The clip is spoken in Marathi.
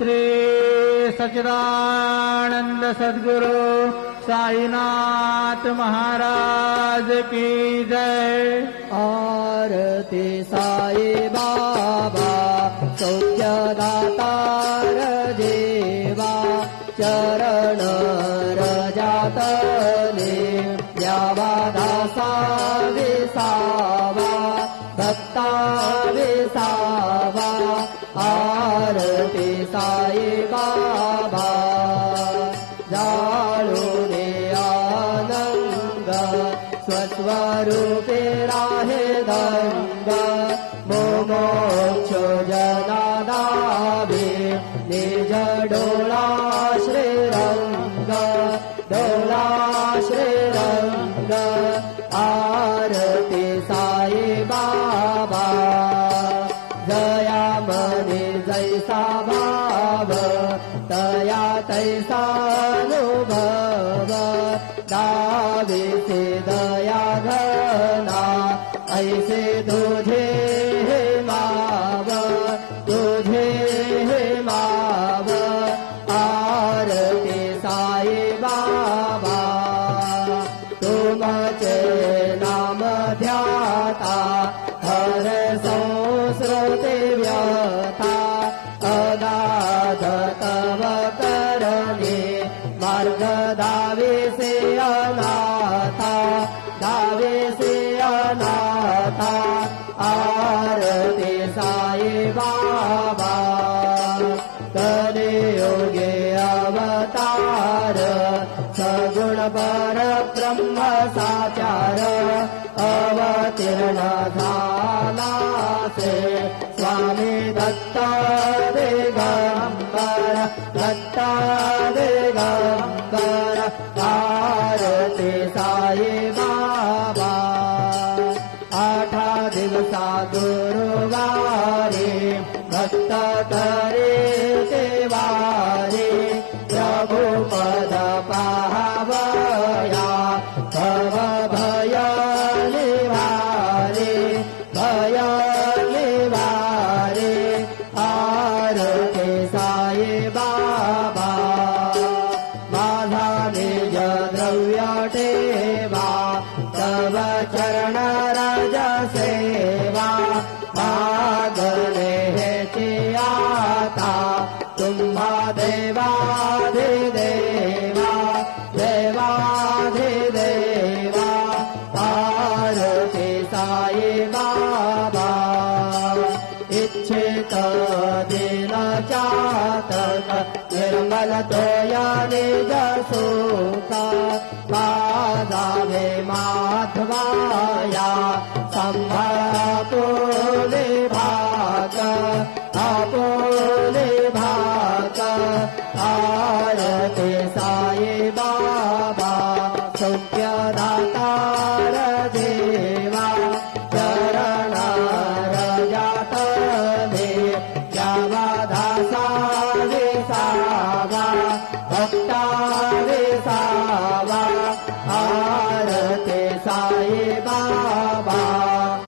श्री सच्चिदानंद सद्गुरु साईनाथ महाराज की जय। आरती साई बाबा सौख्यदातार देवा चरण रजातले द्यावा दासा विसावा भक्ता विसावा। आरती साई बाबा जाळू दे आनंद स्वस्वरूपे राहे दंग मोमोक्ष जनादावे निज डोळा श्रीरंग डोळा श्रीरंग। आरती साई बाबा जया मने जैसा भाव तया तैसा अनुभव दावे से दया घना ऐसे तुझे हे माव तुझे हे माव। आरती साई बाबा तुमचे नाम ध्याता हर संस्कृते व्यथा अगाध तव करणे मार्ग दावे से अनाथा दावे से अनाथा। आरती साई बाबा कलियुगे अवतार सगुण पर ब्रह्म साचार अवतीर्ण झाला से स्वामी दत्त दिगंबर दत्त दिगंबर। आरती साई बाबा आठा दिवसा गुरुवारी भक्त करे ते वारी प्रभु पद पावया भव भय निवारे भय निवारे। आरती साई बाबा माझा निज द्रव्य ठेवा तव चरण राज सेवा मागणे हेची आता तुम्हा देवाधिदेवा देवाधिदेवा। आरती साई बाबा इच्छित दिन चातक निर्मल तोया निज सुख पादावे माधवाया संभापुले भाग आपुले भाग। आरती साई बाबा सौख्यदा